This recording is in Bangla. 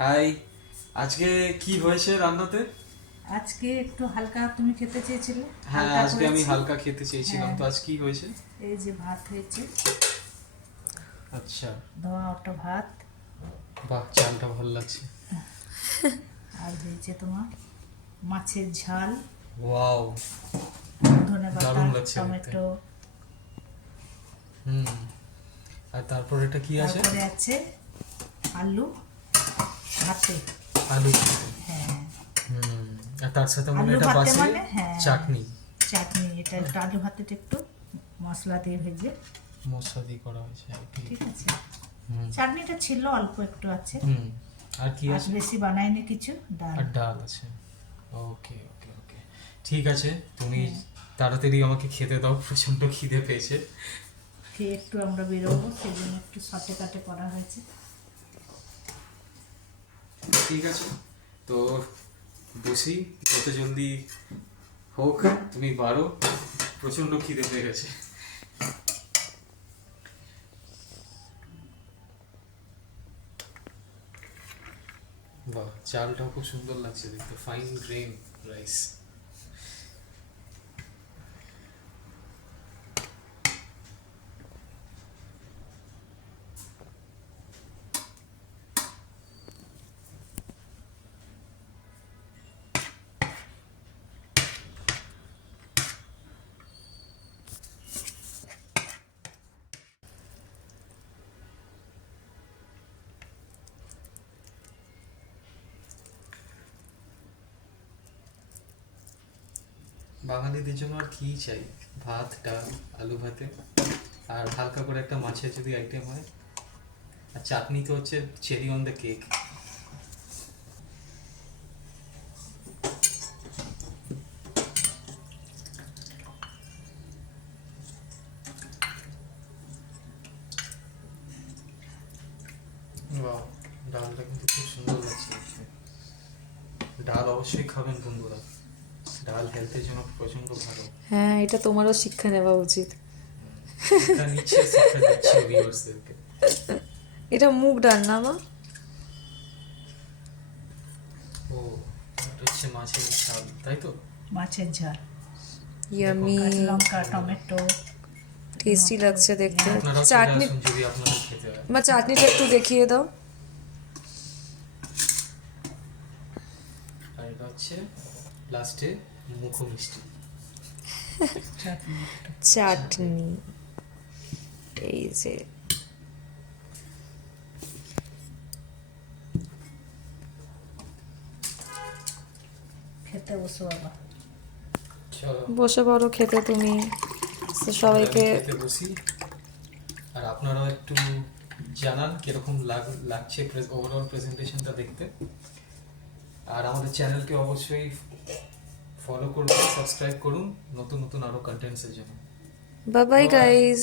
হাই। আজকে কি হয়েছে রান্নাতে? আজকে একটু হালকা তুমি খেতে চেয়েছিলে, হ্যাঁ, হালকা আজকে আমি করেছি। হালকা খেতে চেয়েছিলাম, হ্যাঁ, তো আজ কি হয়েছে? এই যে ভাত হয়েছে, আচ্ছা। ধোয়া ওটা ভাত। বাহ, চালটা ভালো লাগছে। আর হয়েছে তোমার মাছের ঝাল, ওয়াও, ধনেপাতা, দারুণ লাগছে দেখতে। টমেটো। হুম। আর তারপর এটা কি আছে? তারপরে আছে আলু ভাতে। আলু। হ্যাঁ, হুম। আর তার সাথে মনে হয় আলু এটা ভাতে বাসে মানে হ্যাঁ চাটনি। চাটনি। এটা একটু আলু ভাতেটা একটু মশলা দিয়ে ভেজে, মশলা দিয়ে করা হয়েছে আর কি। ঠিক আছে। হুম। চাটনিটা ছিল, অল্প একটু আছে। হুম। আর কি আর আছে? বেশি বানাইনি কিছু, ডাল। আর ডাল আছে। ওকে ওকে ওকে, ঠিক আছে। তুমি হ্যাঁ, তাড়াতাড়ি আমাকে খেতে দাও, প্রচন্ড খিদে পেয়েছে। খেয়ে একটু আমরা বেরোবো, সেই জন্য একটু শর্টে কাটে করা হয়েছে। ঠিক আছে, তো বসি, যত জলদি হোক তুমি বারো, প্রচন্ড খিদে পেয়ে গেছে। বাহ, চালটা খুব সুন্দর লাগছে দেখতে, ফাইন গ্রেন রাইস। বাঙালিদের জন্য আর কি চাই? ভাত, ডাল, আলু ভাতে, আর হালকা করে একটা মাছের যদি আইটেম হয়, আর চাটনি তো হচ্ছে চেরি অন দ্য কেক। বাহ, ডালটা কিন্তু খুব সুন্দর লাগছে দেখতে। ডাল অবশ্যই খাবেন বন্ধুরা, ডাল হেলথের জন্য প্রচন্ড ভালো। হ্যাঁ, এটা তোমারও শিক্ষা নেওয়া উচিত। শিক্ষা নিচ্ছে, শিক্ষা দিচ্ছে ভিউয়ার্সদেরকে। এটা মুগ ডাল না মা? ও, এটা হচ্ছে মাছের ঝাল, তাই তো? মাছের ঝাল, দেখো, ইয়ামি, কাঁচা লঙ্কা, টমেটো। টেস্টি লাগছে দেখতে। আপনারাও চলে চাটনি, আসুন যদি আপনাদের খেতে হয়। মা চাটনিটা একটু দেখিয়ে দাও। আর এটা হচ্ছে লাস্টে মুখো মিষ্টি। চাটনি। চাটনি, এই যে। খেতে বসো বাবা। চলো, বসে পড়ো খেতে তুমি। তো আমি সবাইকে খেতে বসি। আর আপনারাও একটু জানান কিরকম লাগছে ওভারঅল প্রেজেন্টেশনটা দেখতে। আর আমাদের চ্যানেলকে অবশ্যই ফলো করুন, সাবস্ক্রাইব করুন নতুন নতুন আরও কন্টেন্টসের জন্য। Bye bye bye. গাইজ।